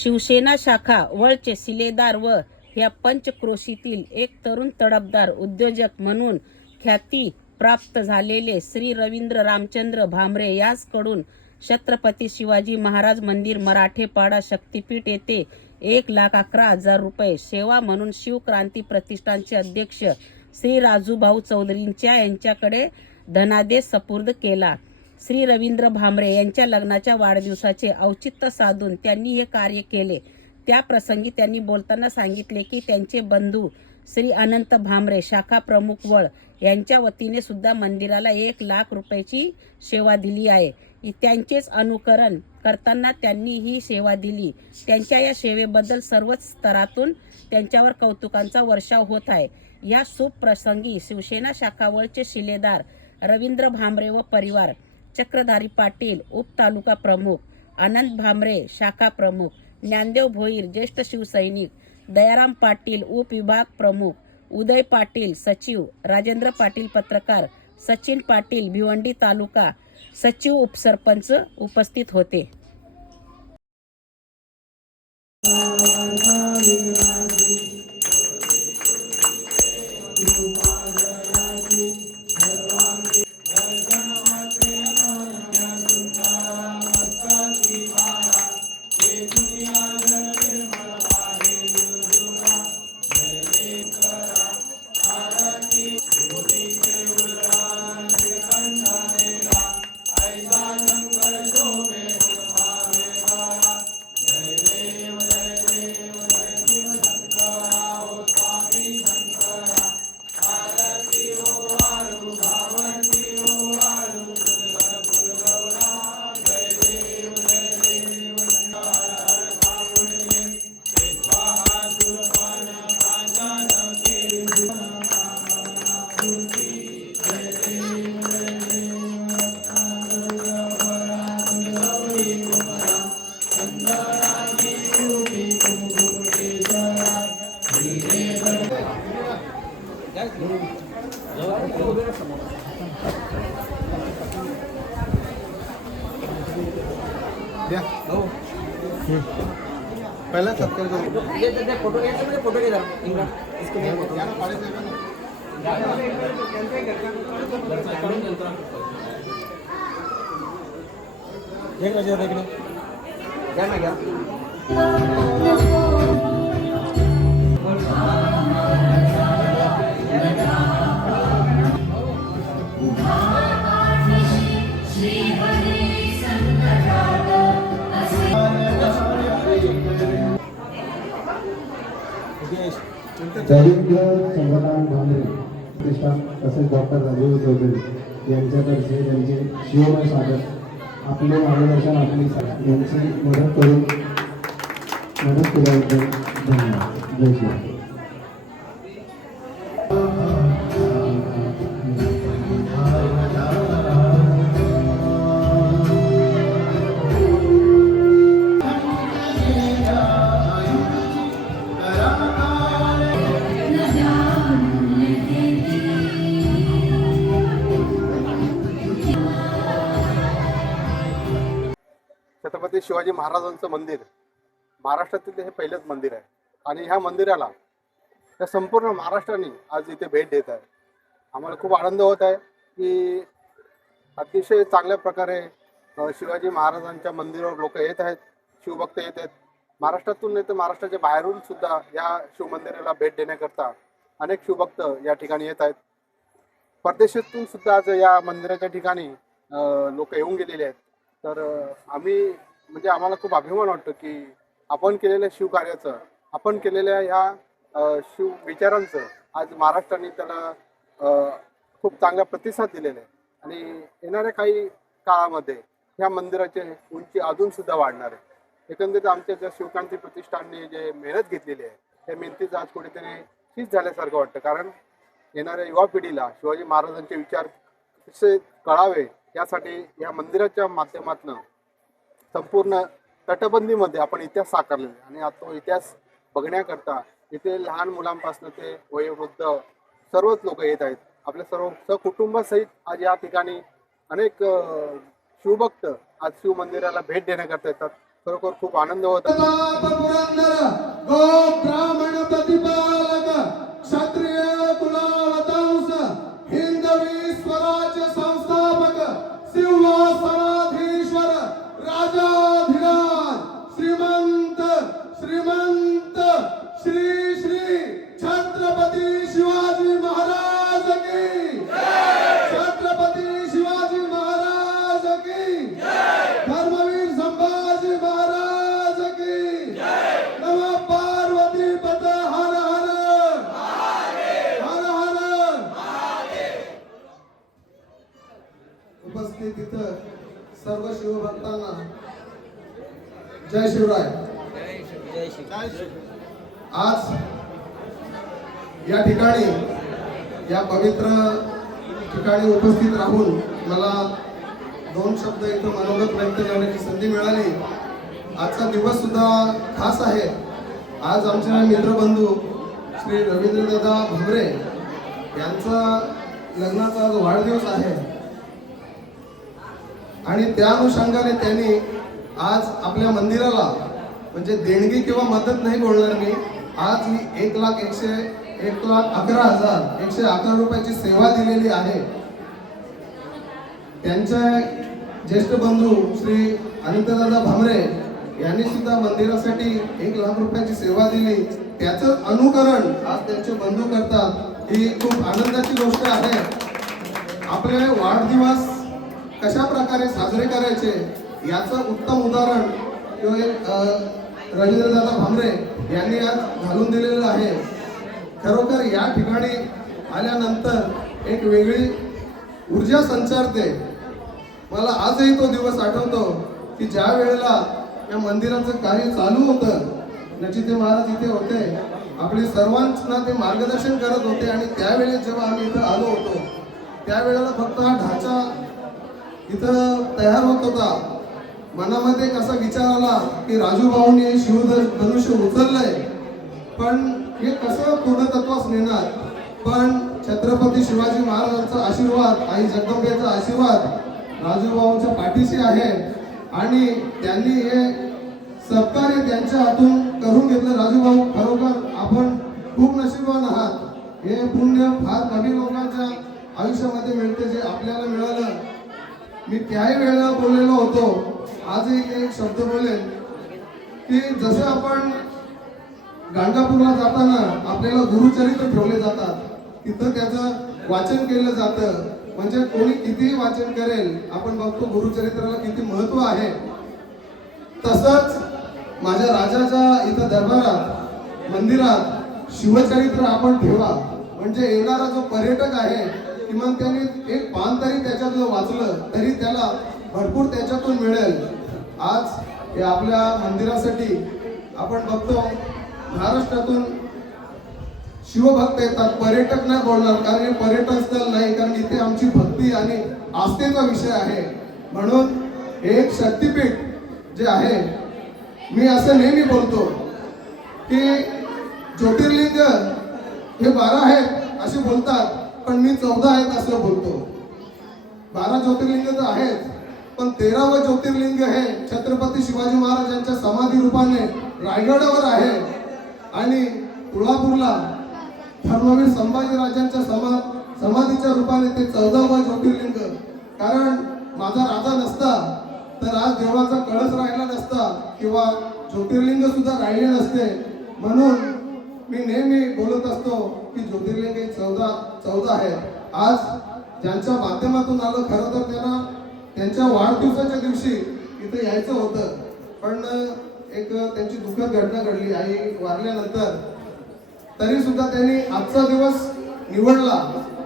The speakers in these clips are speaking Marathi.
शिवसेना शाखा वळचे शिलेदार व ह्या पंचक्रोशीतील एक तरुण तडफदार उद्योजक म्हणून ख्याती प्राप्त झालेले श्री रवींद्र रामचंद्र भामरे याचकडून छत्रपती शिवाजी महाराज मंदिर मराठेपाडा शक्तीपीठ येथे एक लाख अकरा हजार रुपये सेवा म्हणून शिवक्रांती प्रतिष्ठानचे अध्यक्ष श्री राजूभाऊ चौधरींच्या यांच्याकडे धनादेश सपूर्द केला. श्री रवींद्र भामरे यांच्या लग्नाच्या वाढदिवसाचे औचित्य साधून त्यांनी हे कार्य केले. त्या प्रसंगी त्यांनी बोलताना सांगितले की त्यांचे बंधू श्री अनंत भामरे शाखा प्रमुख वळ यांच्या वतीने सुद्धा मंदिराला एक लाख रुपयाची सेवा दिली आहे. त्यांचेच अनुकरण करताना त्यांनी ही सेवा दिली. त्यांच्या या सेवेबद्दल सर्वच स्तरातून त्यांच्यावर कौतुकांचा वर्षाव होत आहे. या शुभ प्रसंगी शिवसेना शाखावळचे शिलेदार रवींद्र भामरे व परिवार चक्रधारी पाटील उप तालुका प्रमुख आनंद भामरे शाखा प्रमुख ज्ञानदेव भोईर ज्येष्ठ शिवसैनिक दयाराम पाटील उपविभाग प्रमुख उदय पाटील सचिव राजेंद्र पाटील पत्रकार सचिन पाटील भिवंडी तालुका सचिव उपसरपंच उपस्थित होते. द्या. पहिला सत्कार करू फोटो फोटो घे जरा इंगा. इसके लिए फोटो. यानं काढायचं आहे का नाही? एक राजा इकडे. घ्या ना दरिद्र संघटन भांबरे प्रतिष्ठान तसेच डॉक्टर राजीव चौधरी यांच्यातर्फे त्यांचे शिवमय स्वागत. आपले मार्गदर्शन आपली यांची मदत करून मदत केल्याबद्दल धन्यवाद. जय श्री छत्रपती शिवाजी महाराजांचं मंदिर. महाराष्ट्रातील हे पहिलंच मंदिर आहे. आणि ह्या मंदिराला या संपूर्ण महाराष्ट्राने आज इथे भेट देत आहे. आम्हाला खूप आनंद होत आहे की अतिशय चांगल्या प्रकारे शिवाजी महाराजांच्या मंदिरावर लोक येत आहेत शिवभक्त येत आहेत. महाराष्ट्रातून नाही तर महाराष्ट्राच्या बाहेरून सुद्धा या शिवमंदिराला भेट देण्याकरता अनेक शिवभक्त या ठिकाणी येत आहेत. परदेशातून सुद्धा आज या मंदिराच्या ठिकाणी लोक येऊन गेलेले आहेत. तर आम्ही म्हणजे आम्हाला खूप अभिमान वाटतो की आपण केलेल्या शिवकार्याचं आपण केलेल्या ह्या शिव विचारांचं आज महाराष्ट्राने त्याला खूप चांगला प्रतिसाद दिलेला आहे. आणि येणाऱ्या काही काळामध्ये ह्या मंदिराची उंची अजून सुद्धा वाढणार आहे. एकंदरीत आमच्या ज्या शिवकांती प्रतिष्ठानने जे मेहनत घेतलेली आहे त्या मेहनतीचं आज कुठेतरी हीच झाल्यासारखं वाटतं. कारण येणाऱ्या युवा पिढीला शिवाजी महाराजांचे विचार कसे कळावे यासाठी या मंदिराच्या माध्यमातून संपूर्ण तटबंदीमध्ये आपण इतिहास साकारलेला आहे. आणि आता तो इतिहास बघण्याकरता इथे लहान मुलांपासून ते वयोवृद्ध सर्वच लोक येत आहेत. आपल्या सर्व सहकुटुंबासहित आज या ठिकाणी अनेक शिवभक्त आज शिव मंदिराला भेट देण्याकरता येतात. खरोखर खूप आनंद होत करताना. जय शिवराय. आज या ठिकाणी या पवित्र ठिकाणी उपस्थित राहून मला दोन शब्द इथं मनोगत व्यक्त करण्याची संधी मिळाली. आजचा दिवस सुद्धा खास आहे. आज आमचे मित्रबंधू श्री रवींद्रदादा भमरे यांचा लग्नाचा आज वाढदिवस आहे. आणि त्या अनुषंगाने त्यांनी आज आपल्या मंदिराला म्हणजे देणगी किंवा मदत नाही बोलणार मी आज ही एक लाख एकशे एक लाख अकरा हजार एकशे अकरा रुपयाची सेवा दिलेली आहे. त्यांचे ज्येष्ठ बंधू श्री अनंतदादा भामरे यांनी सुद्धा मंदिरासाठी एक लाख रुपयाची सेवा दिली. त्याचं अनुकरण आज त्यांचे बंधू करतात ही खूप आनंदाची गोष्ट आहे. आपले वाढदिवस कशा प्रकारे साजरे करायचे याचं उत्तम उदाहरण किंवा एक रवींद्रदादा भामरे यांनी आज घालून दिलेलं आहे. खरोखर या ठिकाणी आल्यानंतर एक वेगळी ऊर्जा संचारते मला आजही तो दिवस आठवतो की ज्या वेळेला या मंदिराचं कार्य चालू होतं नचिते महाराज इथे होते आपली सर्वांना ते मार्गदर्शन करत होते आणि त्यावेळेस जेव्हा आम्ही इथं आलो होतो त्यावेळेला फक्त हा ढाचा इथं तयार होत होता. मनामध्ये कसा विचार आला की राजू भाऊंनी हे धनुष्य उचललंय. पण हे कसं पूर्णतत्वास नेणार? पण छत्रपती शिवाजी महाराजांचा आशीर्वाद आई जगदंबेचा आशीर्वाद राजूभाऊंच्या पाठीशी आहे. आणि त्यांनी हे सहकार्य त्यांच्या हातून करून घेतलं. राजूभाऊ खरोखर आपण खूप नशीबवान आहात. हे पुण्य फार कमी लोकांच्या आयुष्यामध्ये मिळते जे आपल्याला मिळालं. मी त्याही वेळेला बोललेलो होतो. आजही एक शब्द बोलेन की जसं आपण गाणगापूरला जाताना आपल्याला गुरुचरित्र ठेवले जातात तिथं त्याचं वाचन केलं जातं. म्हणजे कोणी कितीही वाचन करेल आपण बघतो गुरुचरित्राला किती महत्त्व आहे. तसंच माझ्या राजाच्या इथं दरबारात मंदिरात शिवचरित्र आपण ठेवा. म्हणजे येणारा जो पर्यटक आहे किमान त्याने एक पान तरी त्याच्यातलं वाचलं तरी त्याला भरपूर त्याच्यातून मिळेल. आज हे आपल्या मंदिरासाठी आपण बघतो महाराष्ट्रातून शिवभक्त येतात पर्यटक नाही बोलणार कारण हे पर्यटन स्थळ नाही कारण इथे आमची भक्ती आणि आस्थेचा विषय आहे. म्हणून हे एक शक्तीपीठ जे आहे मी असं नेहमी बोलतो की ज्योतिर्लिंग हे बारा आहेत असे बोलतात. पण मी चौदा आहेत असं बोलतो. बारा ज्योतिर्लिंग तर आहेत पण तेरावं ज्योतिर्लिंग हे छत्रपती शिवाजी महाराजांच्या समाधी रूपाने रायगडावर आहे. आणि तुळापूरला धर्मवीर संभाजीराजांच्या समा समाधीच्या रूपाने ते चौदावं ज्योतिर्लिंग. कारण माझा राजा नसता तर आज देवाचा कळस राहिला नसता किंवा ज्योतिर्लिंग सुद्धा राहिले नसते. म्हणून मी नेहमी बोलत असतो की ज्योतिर्लिंग हे चौदा चौदा आहे. आज ज्यांच्या माध्यमातून आलं खरं तर त्यांना त्यांच्या वाढदिवसाच्या दिवशी इथे यायचं होतं. पण एक त्यांची दुःखद घटना घडली. आई वारल्यानंतर तरी सुद्धा त्यांनी आजचा दिवस निवडला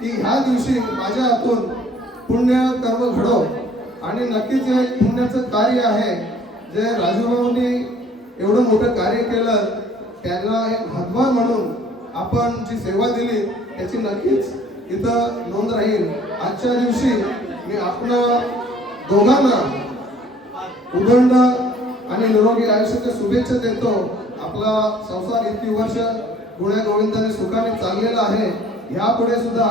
की ह्या दिवशी माझ्या हातून पुण्य कर्म घडव आणि नक्कीच हे एक पुण्याचं कार्य आहे. जे राजूभाऊंनी एवढं मोठं कार्य केलं त्यांना एक हातभार म्हणून आपण जी सेवा दिली याची नक्कीच इथं नोंद राहील. आजच्या दिवशी मी आपण दोघांना उदंड आणि निरोगी आयुष्याच्या शुभेच्छा देतो. आपला संसार इतकी वर्ष गुण्या गोविंदाने सुखाने चाललेला आहे. ह्यापुढे सुद्धा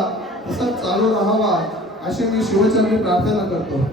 तसाच चालू राहावा अशी मी शिवचरणी प्रार्थना करतो.